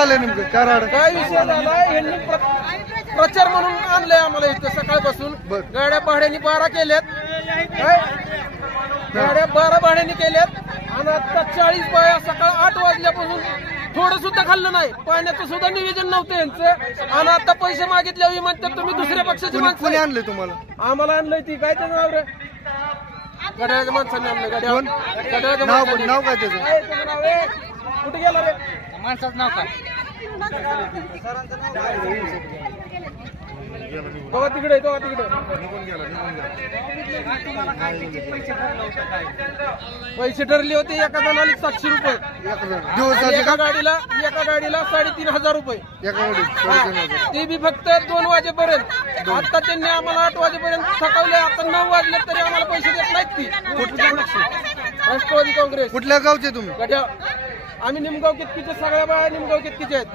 झालं नेमकं कराड काय विषय झाला, यांनी प्रचार म्हणून आणलंय आम्हाला इथं सकाळपासून. गाड्या भाड्याने 12 केल्यात, काय गाड्या 12 भाड्याने केल्यात आणि आता 40 बाया सकाळ 8 वाजल्यापासून थोडं सुद्धा खाल्लं नाही. पाण्याचं सुद्धा नियोजन नव्हतं यांचं आणि आता पैसे मागितल्यावर म्हणतात तुम्ही दुसऱ्या पक्षाची माणसं. कोणी आणलंय तुम्हाला? आम्हाला आणलंय ती काय त्याचं नाव रे, गड्याच्या माणसाने आणलं. गड्याचं नाव काय त्याचं? नाव आहे कुठे गेला रे माणसाचं नाव काय? बघा तिकडे, बघा तिकडे पैसे ठरले होते एका जणाला 700 रुपये दिवसाचे एका गाडीला 3,500 रुपये ते बी फक्त 2 वाजेपर्यंत. आता त्यांनी आम्हाला 8 वाजेपर्यंत थकवले. आता 9 वाजले तरी आम्हाला पैसे देत नाहीत. ती राष्ट्रवादी काँग्रेस. कुठल्या गावचे तुम्ही? गड्या आम्ही निमगाव कितकीचे, सगळ्या बाया निमगाव कितकीचे आहेत.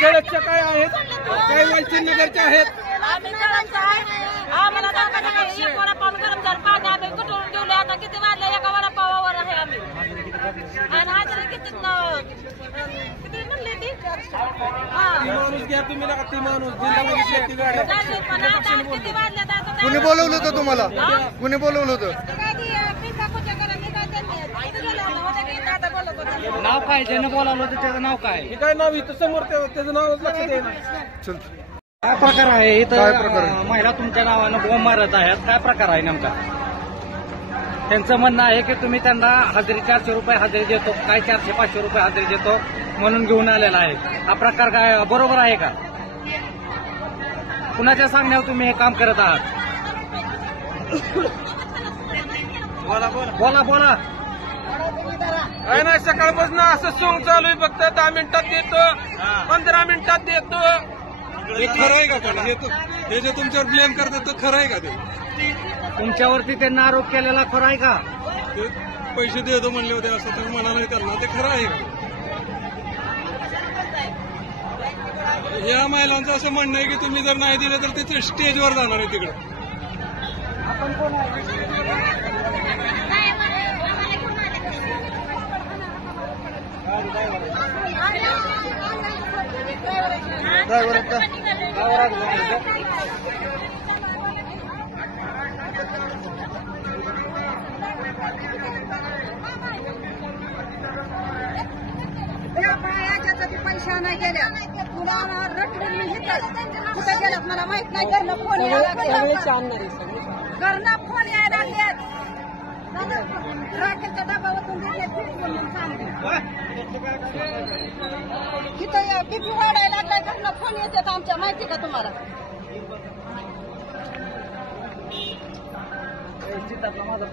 केळदच्या काय आहेत, काही वालचंद नगरच्या आहेत. आम्हाला वडापाव गरम झालं, पाणी आम्ही कुठून ठेवले. आता किती वाजले, एका वडापावावर आहे आम्ही. आणि हाजरी किती म्हणली ती माणूस घ्या तुम्ही नका, ती माणूस ती गाड्या किती वाजले. कुणी बोलवलं होतं तुम्हाला? कुणी बोलवलं होतं? नाव काय ज्यानं बोलावलं होतं त्याचं नाव काय? हे काय नाव इथं समोर त्याचं नाव लक्षात येणार. चल काय प्रकार आहे काय इथं? प्रकार आहे? महिला तुमच्या नावानं बोंब मारत आहेत, काय प्रकार आहे नेमका? त्यांचं म्हणणं आहे की तुम्ही त्यांना हजेरी 400 रुपये हजेरी देतो, काय 400-500 रुपये हजेरी देतो म्हणून घेऊन आलेला आहे. हा प्रकार काय बरोबर आहे का? कुणाच्या सांगण्यावर तुम्ही हे काम करत आहात? बोला बोला. काय नाही, सकाळपासून असं सोंग चालू आहे. फक्त 10 मिनिटात देतो, 15 मिनिटात देतो. हे खरं आहे का? पण हे जे तुमच्यावर ब्लेम करतात ते खरं आहे का? ते तुमच्यावरती त्यांना आरोप केलेला खरा आहे का? ते पैसे देतो म्हणले होते असं तुम्ही म्हणाले त्यांना, ते खरं आहे का? या महिलांचं असं म्हणणं आहे की तुम्ही जर नाही दिलं तर ते स्टेजवर जाणार आहे तिकडे. ड्रायव्हर आहेत का? पैसा नाही गेल्या रटून मी कुठे गेल्यात मला माहित नाही. घरनं फोन यायला लागल्यात, राखेलच्या डब्यावरून तिथं बीपी वाढायला लागलाय. घरनं फोन येतात आमच्या, माहिती का तुम्हाला? माझा